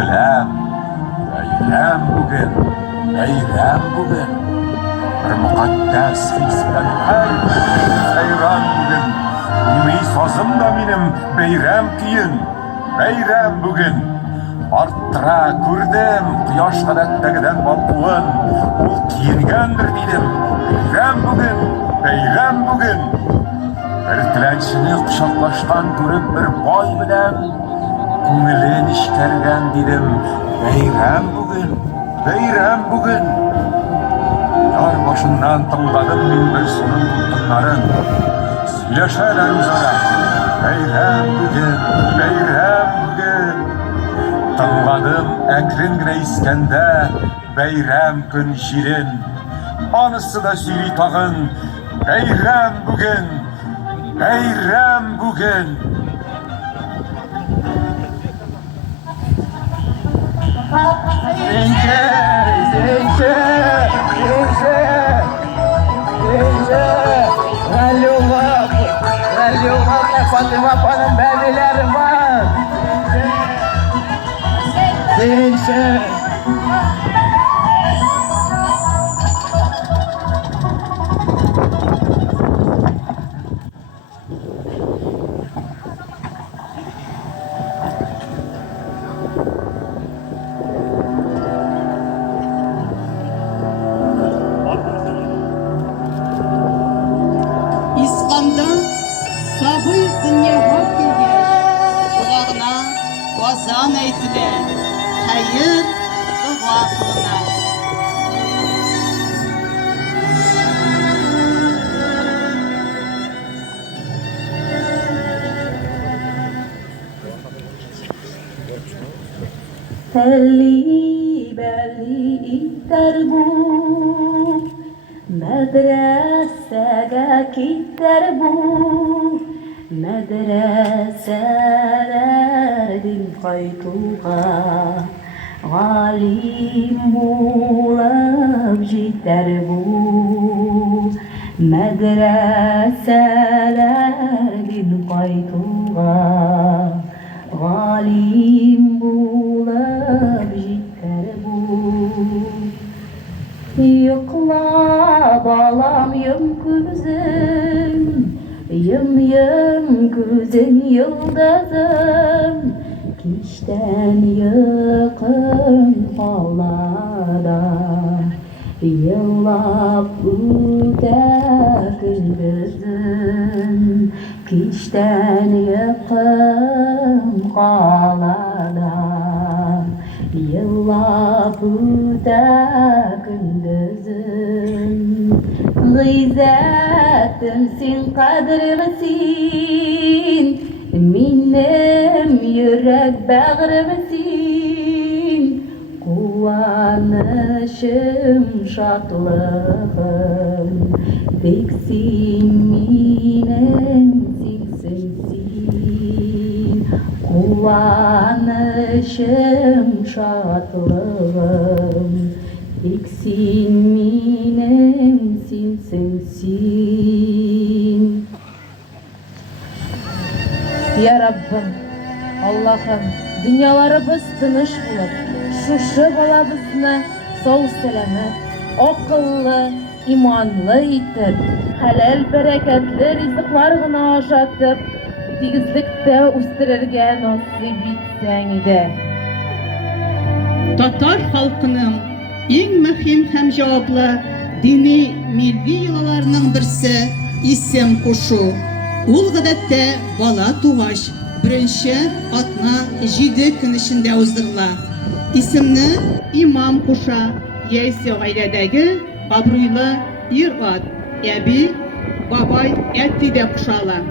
bilem. Beyram bugün, beyram bugün. Bir mukaddes his bilen hayran bugün. Ümit sazım da benim beyram kiyin. Beyram bugün. Arttıra kürdüm quyosh qanotdagidan balquvin. Ul kiyingandir dedim. Beyram bugün, beyram bugün. Bir tilanchini quchoqlashdan ko'rib bir boy bilan ko'ngilin ishtargan dedim. Beyram bugün, beyram bugün. Yar başından tingladim men bir sunum to'lqinlarin. Сөйләшәләр үзара. Beyram bugün, beyram bugün. Tыңладым әкрен генә искәндә бәйрәм көн җирен. Анысы да сөйли тагын. Бәйрәм бүген, бәйрәм бүген. Зенче, Зенче, Зенче, Зенче. Галюма, Фатыма ханым бәбиләре бар. Зенче. İslam'dan sabır dünyaya gelmiş, kulağına vazan eytiler, hayır dua kılınar. Telli belli ittar bu medresege gider bu medreselerden kaytuğa galim bulup gider bu medreselerden kaytuğa galim bulup gider bu. Yokla balam yum gözüm, yum gözüm yıldızım. Kişten yakın falada, yıllap öter gündüzüm. Kişten yakın falada, yıllap öter gündüzüm. Gıyzetimsin, kadrimsin, benim yürek bağrımsin. Kuvanışım, şatlığım, teksin benim sensin. Kuvanışım, şatlığım, teksin benim sensin. Ya Rabbim, Allah'ım, dünyalarımız tыныç bulup, şuşu balabızını sağ selamet, akıllı, imanlı itip, halal bereketli rızıklarına aşatıp, tigizlikte üstürerge nasip etsen ide. Tatar halkının en mühim hem cevaplı dini milli yılalarının birisi isem koşu. Ул гадәттә бала тугач, беренче атна 7 көн эчендә уздырыла. Исемне имам куша, яисә гаиләдәге абруйлы ир-ат, әби, бабай, әти дип кушалар.